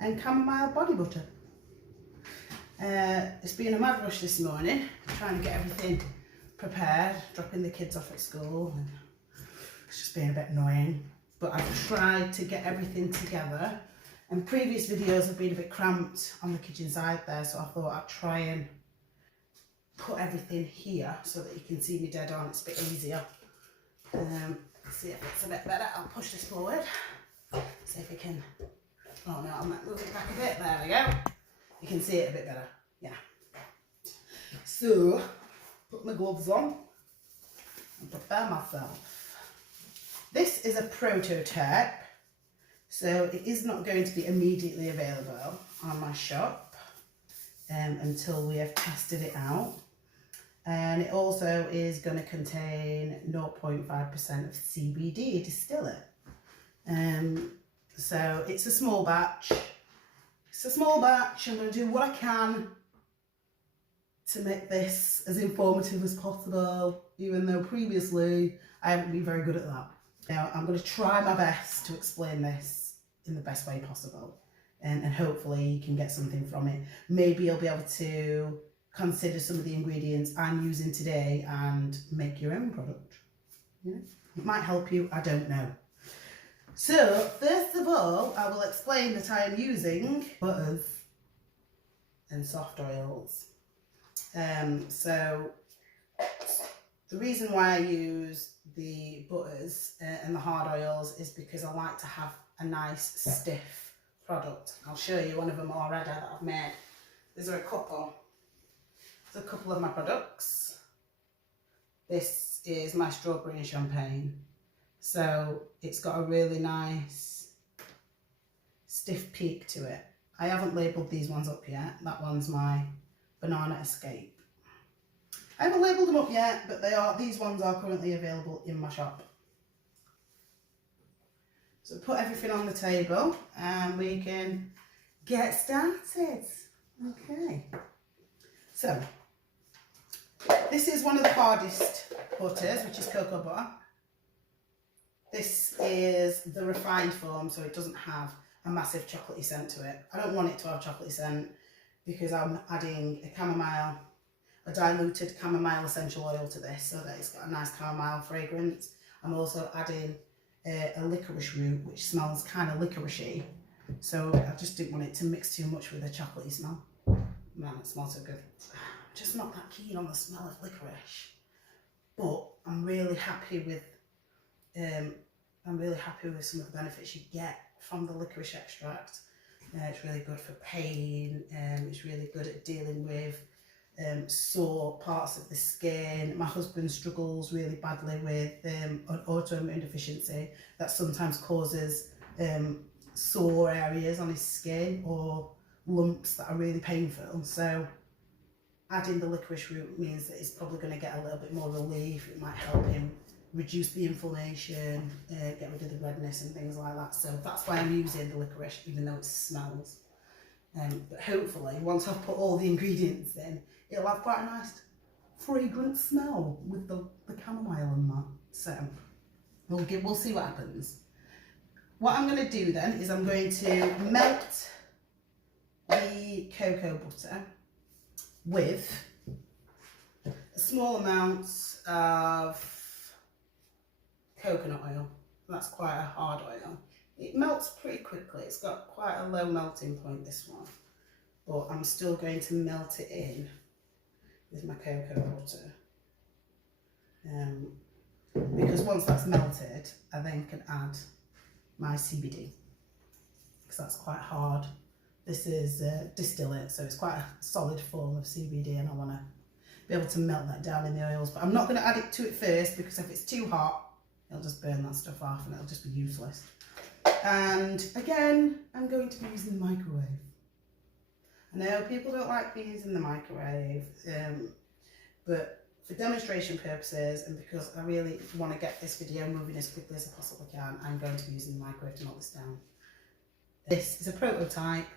and chamomile body butter. It's been a mad rush this morning, trying to get everything prepared, dropping the kids off at school, and it's just been a bit annoying. But I've tried to get everything together, and previous videos have been a bit cramped on the kitchen side there, so I thought I'd try and put everything here so that you can see me dead on. It's a bit easier. See if it's a bit better. I'll push this forward. See if we can. Oh no, I might move it back a bit. There we go. You can see it a bit better. Yeah. So, put my gloves on and prepare myself. This is a prototype, so it is not going to be immediately available on my shop until we have tested it out. And it also is going to contain 0.5% of CBD distillate. So it's a small batch. It's a small batch. I'm going to do what I can to make this as informative as possible, even though previously I haven't been very good at that. Now I'm going to try my best to explain this in the best way possible, and hopefully you can get something from it. Maybe you'll be able to consider some of the ingredients I'm using today and make your own product. Yeah. It might help you, I don't know. So first of all, I will explain that I am using butters and soft oils. So the reason why I use the butters and the hard oils is because I like to have a nice stiff product. I'll show you one of them already that I've made. These are a couple. There's a couple of my products. This is my strawberry and champagne. So it's got a really nice stiff peak to it. I haven't labelled these ones up yet. That one's my banana escape. I haven't labelled them up yet, but these ones are currently available in my shop. So put everything on the table and we can get started. Okay. So this is one of the hardest butters, which is cocoa butter. This is the refined form, so it doesn't have a massive chocolatey scent to it. I don't want it to have chocolatey scent because I'm adding a diluted chamomile essential oil to this so that it's got a nice chamomile fragrance. I'm also adding a licorice root, which smells kind of licoricey. So I just didn't want it to mix too much with a chocolatey smell. Man, it smells so good. I'm just not that keen on the smell of licorice, but I'm really happy with some of the benefits you get from the licorice extract. It's really good for pain. It's really good at dealing with sore parts of the skin. My husband struggles really badly with an autoimmune deficiency that sometimes causes sore areas on his skin or lumps that are really painful. So adding the licorice root means that he's probably going to get a little bit more relief. It might help him reduce the inflammation, get rid of the redness and things like that. So that's why I'm using the licorice, even though it smells. But hopefully, once I've put all the ingredients in, it'll have quite a nice fragrant smell with the chamomile and that. So we'll see what happens. What I'm going to do then is I'm going to melt the cocoa butter with a small amount of coconut oil. That's quite a hard oil. It melts pretty quickly. It's got quite a low melting point, this one, but I'm still going to melt it in with my cocoa butter, because once that's melted I then can add my CBD, because that's quite hard. This is distillate, so it's quite a solid form of CBD, and I want to be able to melt that down in the oils. But I'm not going to add it to it first, because if it's too hot, it'll just burn that stuff off and it'll just be useless. And again, I'm going to be using the microwave. I know people don't like me using the microwave, but for demonstration purposes and because I really want to get this video moving as quickly as I possibly can, I'm going to be using the microwave to melt this down. This is a prototype,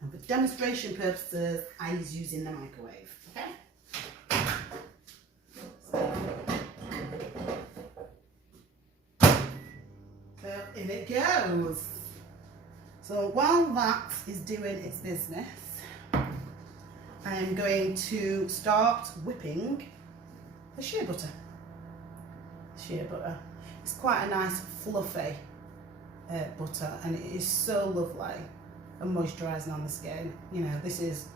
and for demonstration purposes, I was using the microwave. Okay? So in it goes. So while that is doing its business, I am going to start whipping the shea butter. Shea butter. It's quite a nice fluffy butter, and it is so lovely and moisturising on the skin. You know, this is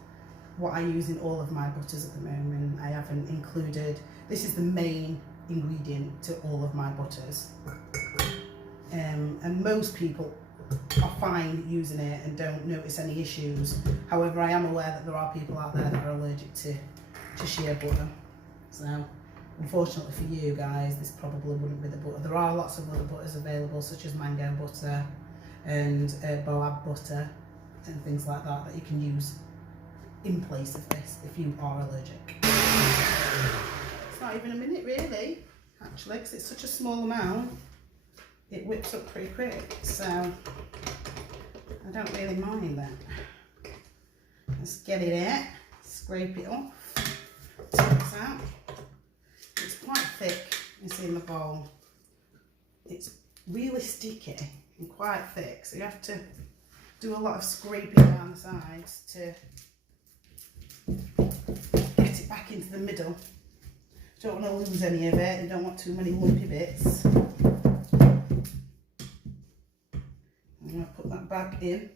what I use in all of my butters at the moment. I haven't included, this is the main ingredient to all of my butters. And most people are fine using it and don't notice any issues. However, I am aware that there are people out there that are allergic to shea butter. So, unfortunately for you guys, this probably wouldn't be the butter. There are lots of other butters available, such as mango butter and boab butter and things like that that you can use in place of this if you are allergic. It's not even a minute really, actually, because it's such a small amount. It whips up pretty quick, so I don't really mind that. Let's get it out, scrape it off, take this out. It's quite thick, you see in the bowl. It's really sticky and quite thick, so you have to do a lot of scraping down the sides to get it back into the middle. Don't want to lose any of it, you don't want too many lumpy bits. I'm going to put that back in.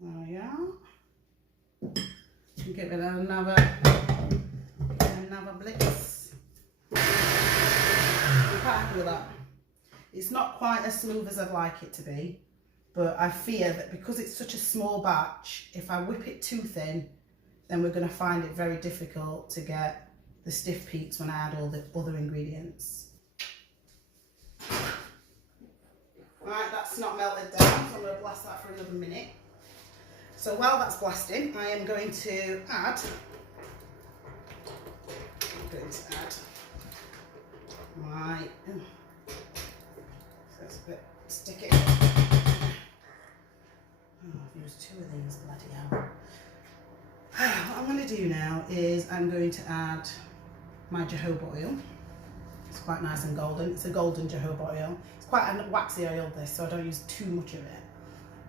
There we are. Give it another blitz. I'm quite happy with that. It's not quite as smooth as I'd like it to be, but I fear that because it's such a small batch, if I whip it too thin, then we're going to find it very difficult to get the stiff peaks when I add all the other ingredients. Right, that's not melted down, so I'm going to blast that for another minute. So while that's blasting, I am going to add my, so it's a bit sticky. Oh, I've used two of these, bloody hell. What I'm going to do now is I'm going to add my jojoba oil. It's quite nice and golden. It's a golden jojoba oil. It's quite a waxy oil, this, so I don't use too much of it.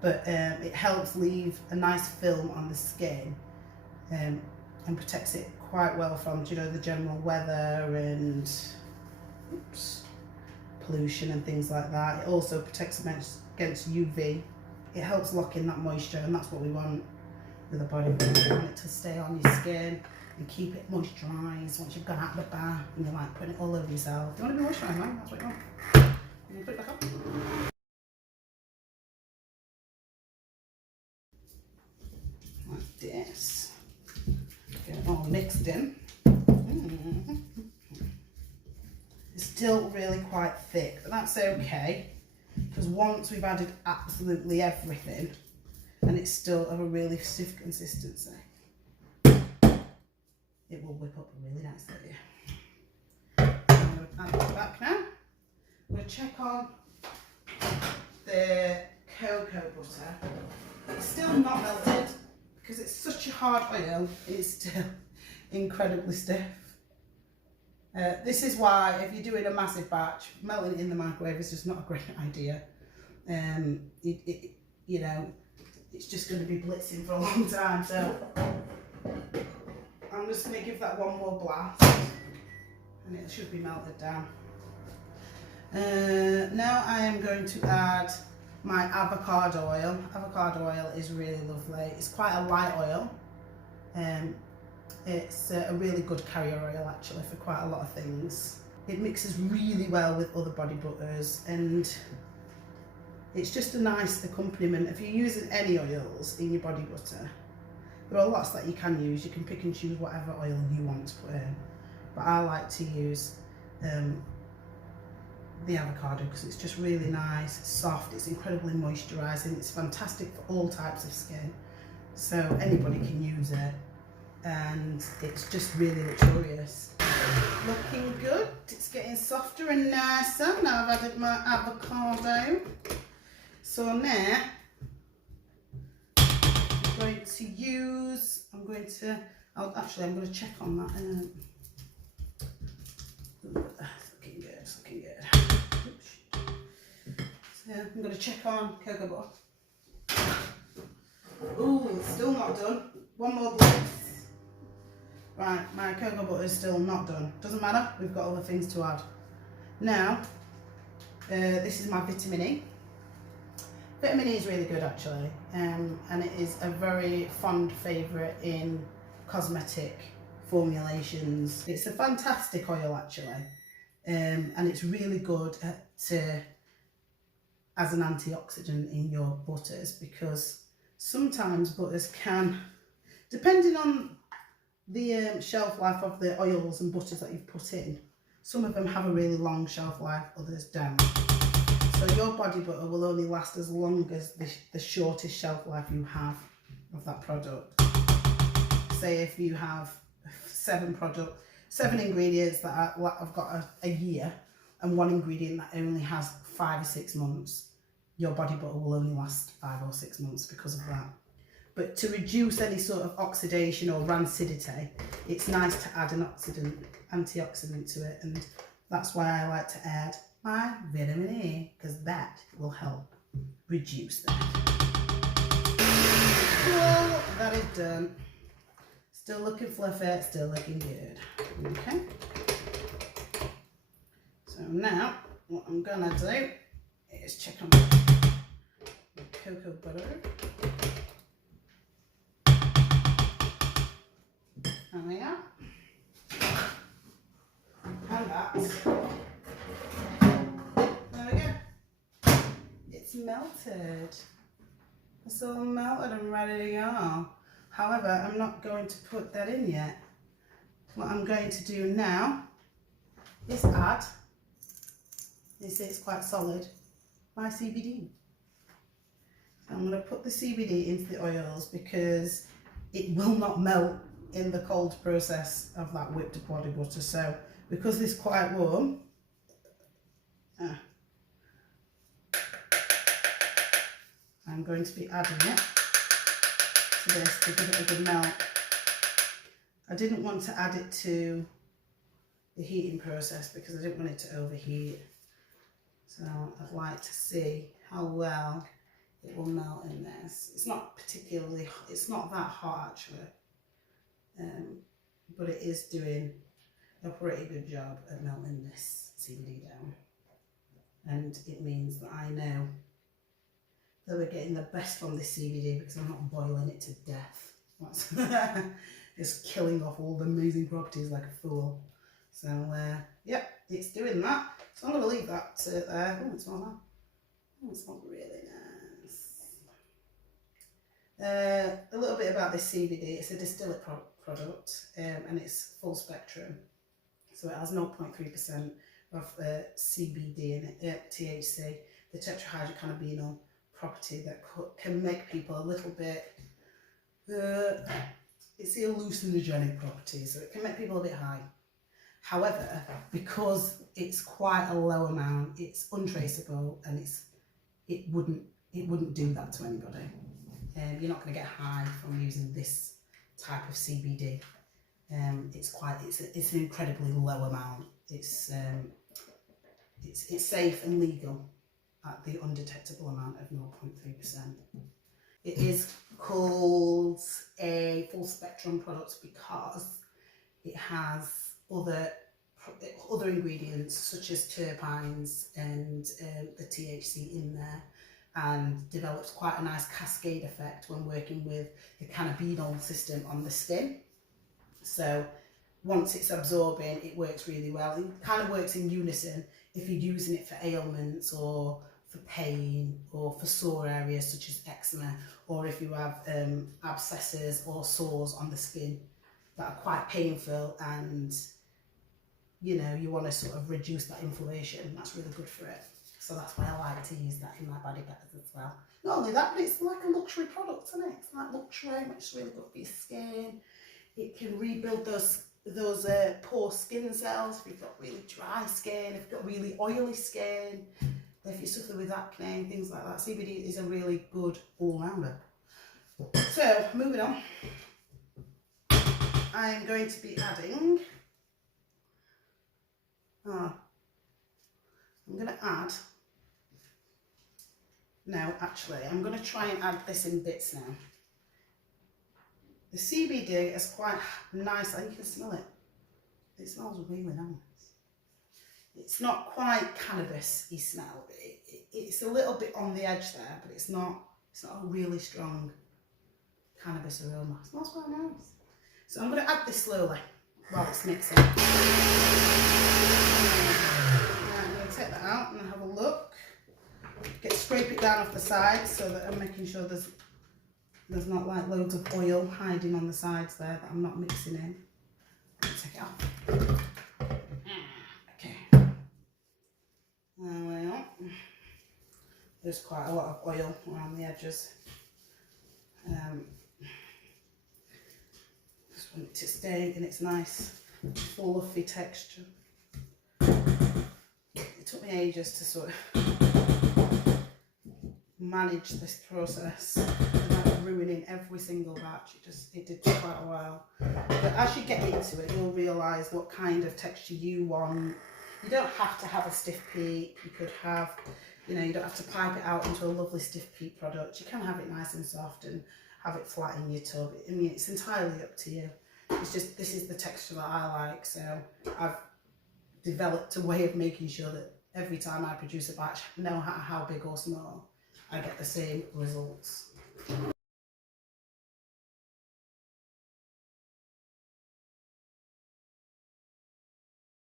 But it helps leave a nice film on the skin and protects it quite well from, you know, the general weather and pollution and things like that. It also protects against UV. It helps lock in that moisture, and that's what we want with a body butter. We want it to stay on your skin and keep it moisturised once you've gone out of the bath and you're like putting it all over yourself. You want to be moisturised, man? That's what you want. And you put it back on. Like this. Get it all mixed in. It's still really quite thick, but that's okay, because once we've added absolutely everything, and it's still of a really stiff consistency, it will whip up really nicely. I'm going to add it back now. I'm going to check on the cocoa butter. It's still not melted, because it's such a hard oil, it's still incredibly stiff. This is why, if you're doing a massive batch, melting it in the microwave is just not a great idea. You know, it's just going to be blitzing for a long time, so I'm just going to give that one more blast, and it should be melted down. Now I am going to add my avocado oil. Avocado oil is really lovely. It's quite a light oil. It's a really good carrier oil actually for quite a lot of things. It mixes really well with other body butters, and it's just a nice accompaniment. If you're using any oils in your body butter, there are lots that you can use. You can pick and choose whatever oil you want to put in, but I like to use the avocado because it's just really nice, soft, it's incredibly moisturising, it's fantastic for all types of skin, so anybody can use it, and it's just really luxurious. Looking good, it's getting softer and nicer now I've added my avocado. So now I'm going to use, I'm going to check on that. It's looking good, it's looking good. Oops. I'm going to check on cocoa butter. Ooh, it's still not done. One more blitz. Right, my cocoa butter is still not done. Doesn't matter, we've got other things to add. Now, this is my vitamin E. Vitamin E is really good actually, and it is a very fond favourite in cosmetic formulations. It's a fantastic oil actually, and it's really good as an antioxidant in your butters, because sometimes butters can, depending on the shelf life of the oils and butters that you've put in, some of them have a really long shelf life, others don't. So your body butter will only last as long as the shortest shelf life you have of that product. Say if you have 7 ingredients that have got a year, and 1 ingredient that only has 5 or 6 months, your body butter will only last 5 or 6 months because of that. But to reduce any sort of oxidation or rancidity, it's nice to add an antioxidant to it, and that's why I like to add my vitamin E, because that will help reduce that. Well, that is done. Still looking fluffy, still looking good. Okay. So now, what I'm gonna do is check on the cocoa butter. There we are. And that's, there we go. It's melted. It's all melted and ready to go. However, I'm not going to put that in yet. What I'm going to do now is add, you see it's quite solid, my CBD. So I'm going to put the CBD into the oils because it will not melt in the cold process of that whipped body butter. So because it's quite warm, I'm going to be adding it to this to give it a good melt. I didn't want to add it to the heating process because I didn't want it to overheat. So I'd like to see how well it will melt in this. It's not particularly, it's not that hot actually, but it is doing a pretty good job at melting this CBD down. And it means that I know that we're getting the best from this CBD because I'm not boiling it to death. That's just killing off all the amazing properties like a fool. So yep, it's doing that. So I'm going to leave that there. Oh, it smells nice. Oh, it smells really nice. A little bit about this CBD. It's a distillate product, and it's full spectrum. So it has 0.3% of CBD in it, THC, the tetrahydrocannabinol property that can make people a little bit, it's the hallucinogenic property, so it can make people a bit high. However, because it's quite a low amount, it's untraceable, and it wouldn't do that to anybody. You're not going to get high from using this type of CBD. It's an incredibly low amount. It's safe and legal at the undetectable amount of 0.3%. It is called a full spectrum product because it has other ingredients such as terpenes and the THC in there, and develops quite a nice cascade effect when working with the cannabinol system on the skin. So once it's absorbing, it works really well. It kind of works in unison if you're using it for ailments or for pain or for sore areas such as eczema, or if you have abscesses or sores on the skin that are quite painful and you know you want to sort of reduce that inflammation. That's really good for it. So that's why I like to use that in my body butters as well. Not only that, but it's like a luxury product, isn't it? It's like luxury, which is really good for your skin. It can rebuild those poor skin cells if you've got really dry skin, if you've got really oily skin, if you suffer with acne, things like that. CBD is a really good all-rounder. So, moving on. I'm going to be adding, I'm going to add Now, actually, I'm going to try and add this in bits now. The CBD is quite nice. I think you can smell it. It smells really nice. It's not quite cannabis-y smell. It's a little bit on the edge there, but it's not a really strong cannabis aroma. It smells quite nice. So I'm going to add this slowly while it's mixing. Right, I'm going to take that out and have a look. Scrape it down off the sides so that I'm making sure there's not like loads of oil hiding on the sides there that I'm not mixing in. Take it off. Okay. There we are. There's quite a lot of oil around the edges. Just want it to stay in its nice fluffy texture. It took me ages to sort of manage this process without ruining every single batch. It did take quite a while. But as you get into it, you'll realise what kind of texture you want. You don't have to have a stiff peat. You could have, you don't have to pipe it out into a lovely stiff peat product. You can have it nice and soft and have it flat in your tub. I mean, it's entirely up to you. It's just, this is the texture that I like. So I've developed a way of making sure that every time I produce a batch, no matter how big or small, I get the same results.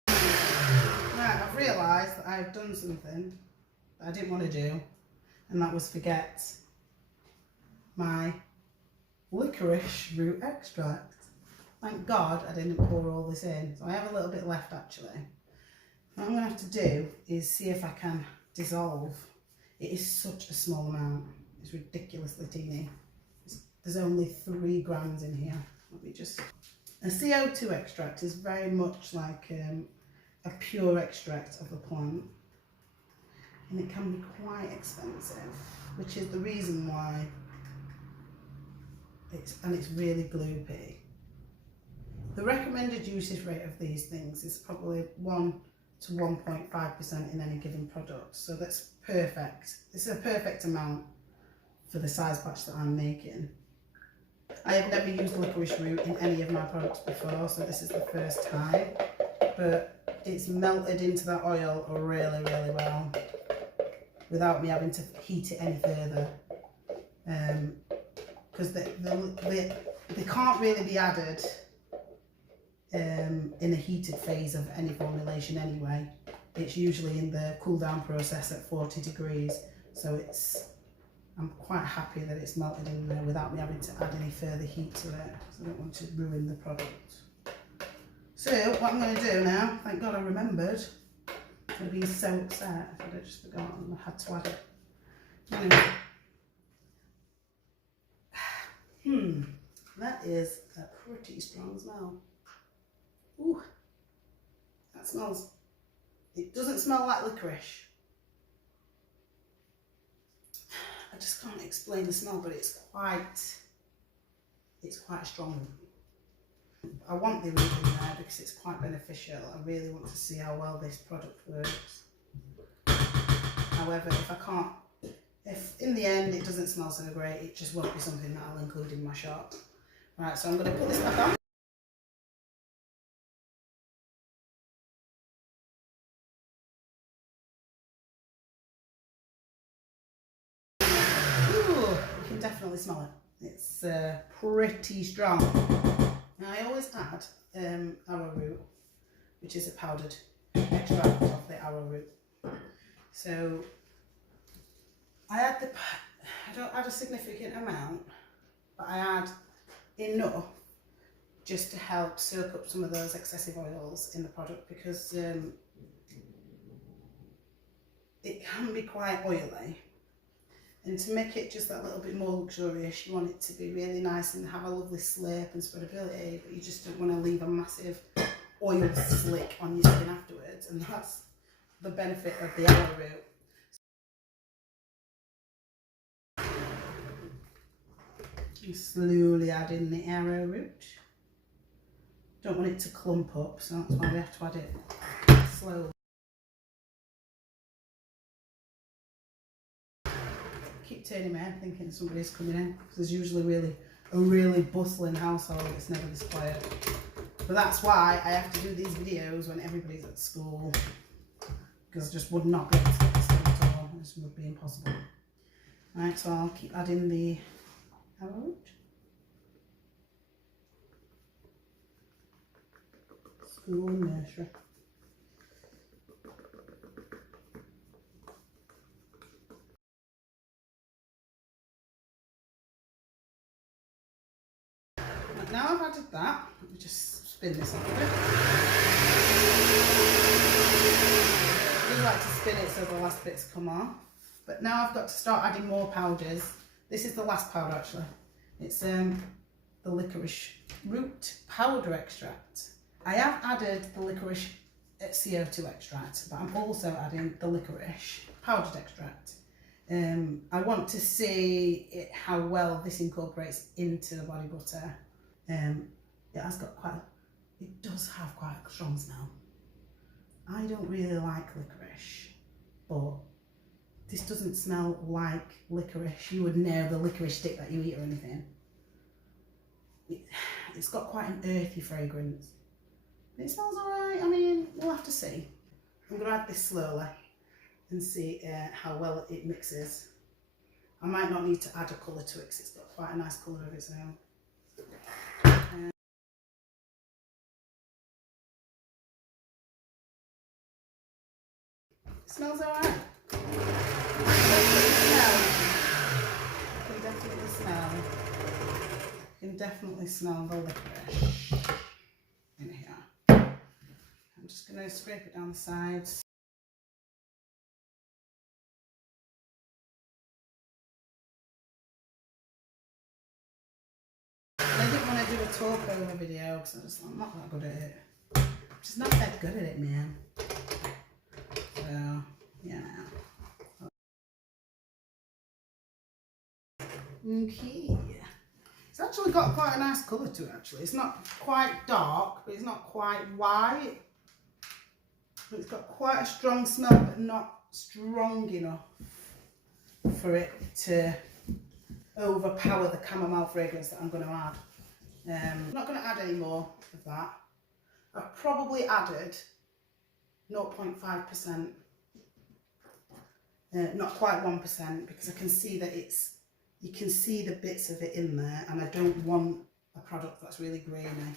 Right, I've realised that I've done something that I didn't want to do, and that was forget my licorice root extract. Thank God I didn't pour all this in, so I have a little bit left actually. What I'm going to have to do is see if I can dissolve. It is such a small amount, it's ridiculously teeny. There's only 3 grams in here. Let me just... A CO2 extract is very much like a pure extract of the plant, and it can be quite expensive, which is the reason why it's really gloopy. The recommended usage rate of these things is probably 1 to 1.5% in any given product, so that's perfect. It's a perfect amount for the size batch that I'm making. I have never used licorice root in any of my products before, so this is the first time, but it's melted into that oil really, really well without me having to heat it any further, because they can't really be added in a heated phase of any formulation anyway. It's usually in the cool down process at 40 degrees, so I'm quite happy that it's melted in there without me having to add any further heat to it, because I don't want to ruin the product. So what I'm going to do now, thank God I remembered, I would have been so upset if I'd just forgotten I had to add it. Anyway. That is a pretty strong smell. Ooh, that smells, it doesn't smell like licorice. I just can't explain the smell, but it's quite strong. I want the root in there because it's quite beneficial. I really want to see how well this product works. However, if in the end it doesn't smell so great, it just won't be something that I'll include in my shop. Right, so I'm going to put this back on. Definitely smell it. It's pretty strong. Now I always add arrowroot, which is a powdered extract of the arrowroot. So I don't add a significant amount, but I add enough just to help soak up some of those excessive oils in the product, because it can be quite oily. And to make it just that little bit more luxurious, you want it to be really nice and have a lovely slip and spreadability, but you just don't want to leave a massive oil slick on your skin afterwards, and that's the benefit of the arrowroot. You slowly add in the arrowroot. Don't want it to clump up, so that's why we have to add it slowly. keep turning my head thinking somebody's coming in, because there's usually a really bustling household. It's never this quiet. But that's why I have to do these videos when everybody's at school, because I just would not be able to get this done at all. It just would be impossible. Right, so I'll keep adding the arrowroot. School and nursery. Right, now I've added that, let me just spin this up a bit. I do like to spin it so the last bits come off. But now I've got to start adding more powders. This is the last powder actually. It's the licorice root powder extract. I have added the licorice CO2 extract, but I'm also adding the licorice powdered extract. I want to see how well this incorporates into the body butter. It does have quite a strong smell. I don't really like licorice, but this doesn't smell like licorice. You would know the licorice stick that you eat or anything. It's got quite an earthy fragrance. It smells alright. I mean, we'll have to see. I'm going to add this slowly and see how well it mixes. I might not need to add a colour to it because it's got quite a nice colour of its own. It smells alright. You can definitely smell the licorice in here. I'm just going to scrape it down the sides. I didn't want to do a talk over video because I'm not that good at it. I'm just not that good at it, man. So, yeah. Okay. It's actually got quite a nice colour to it actually. It's not quite dark, but it's not quite white. It's got quite a strong smell, but not strong enough for it to overpower the chamomile fragrance that I'm going to add. I'm not going to add any more of that. I've probably added 0.5%, not quite 1%, because I can see that you can see the bits of it in there, and I don't want a product that's really grainy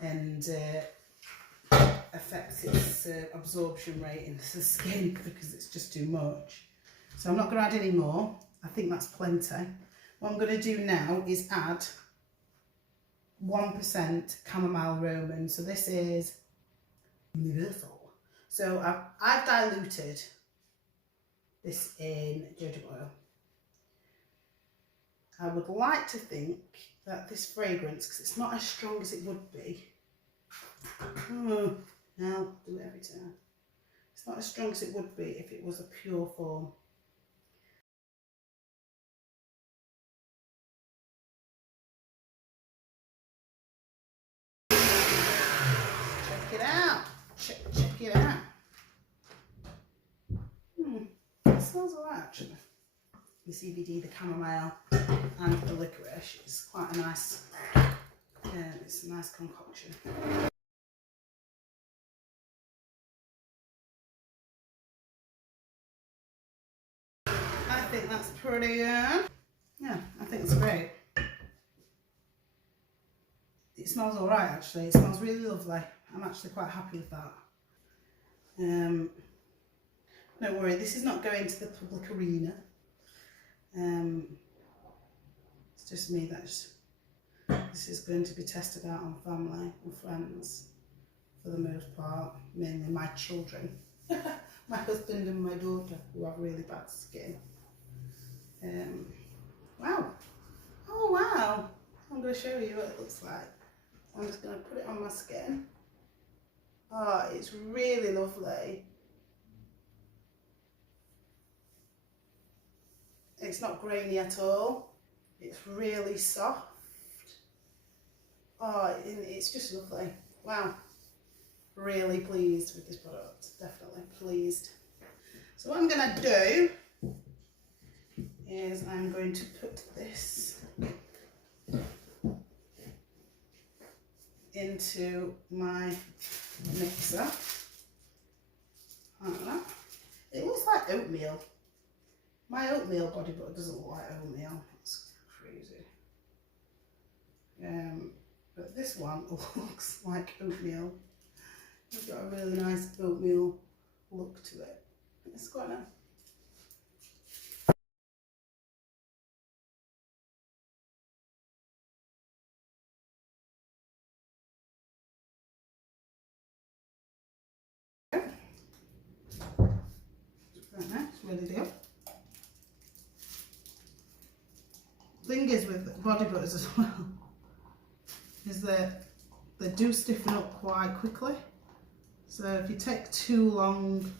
and affects its absorption rate into the skin because it's just too much. So I'm not going to add any more. I think that's plenty. What I'm going to do now is add 1% chamomile roman. So this is universal. So I've diluted this in jojoba oil. I would like to think that this fragrance, because it's not as strong as it would be, now do it every time. It's not as strong as it would be if it was a pure form. Check it out. Check it out. It smells alright actually. The CBD, the chamomile, and the licorice is quite a nice. It's a nice concoction. I think that's pretty yeah, I think it's great. It smells alright actually, it smells really lovely. I'm actually quite happy with that. Don't worry, this is not going to the public arena. It's just me this is going to be tested out on family and friends for the most part, mainly my children. My husband and my daughter, who have really bad skin. Wow. Oh wow. I'm going to show you what it looks like. I'm just going to put it on my skin. Oh, it's really lovely. It's not grainy at all. It's really soft. Oh, it's just lovely. Wow. Really pleased with this product. Definitely pleased. So what I'm going to do is I'm going to put this into my mixer. Like that. It looks like oatmeal. My oatmeal body butter doesn't look like oatmeal. That's crazy. But this one looks like oatmeal. It's got a really nice oatmeal look to it. It's quite nice. Quite nice, really do. Thing is with body butters as well, is that they do stiffen up quite quickly. So if you take too long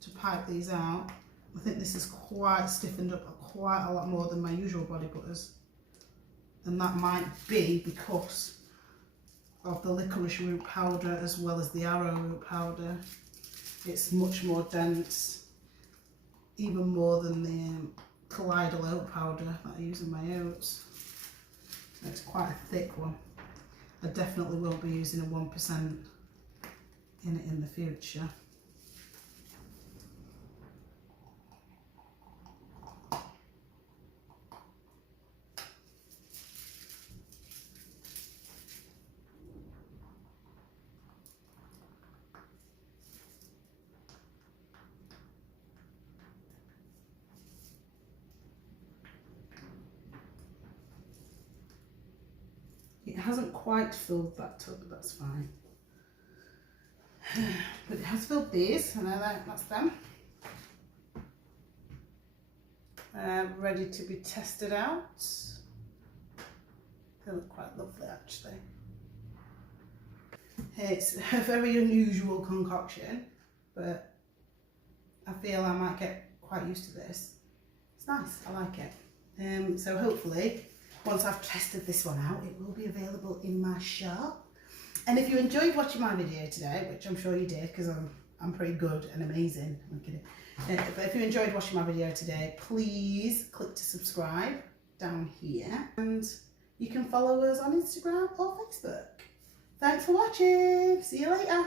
to pipe these out, I think this is quite stiffened up quite a lot more than my usual body butters. And that might be because of the licorice root powder as well as the arrowroot powder. It's much more dense, even more than the colloidal oat powder that I use in my oats. So it's quite a thick one. I definitely won't be using a 1% in it in the future. It hasn't quite filled that tub, but that's fine. But it has filled these, and that's them. Ready to be tested out. They look quite lovely actually. It's a very unusual concoction, but I feel I might get quite used to this. It's nice, I like it. So hopefully, once I've tested this one out, it will be available in my shop. And if you enjoyed watching my video today, which I'm sure you did because I'm pretty good and amazing, I'm kidding. But if you enjoyed watching my video today, please click to subscribe down here, and you can follow us on Instagram or Facebook. Thanks for watching. See you later.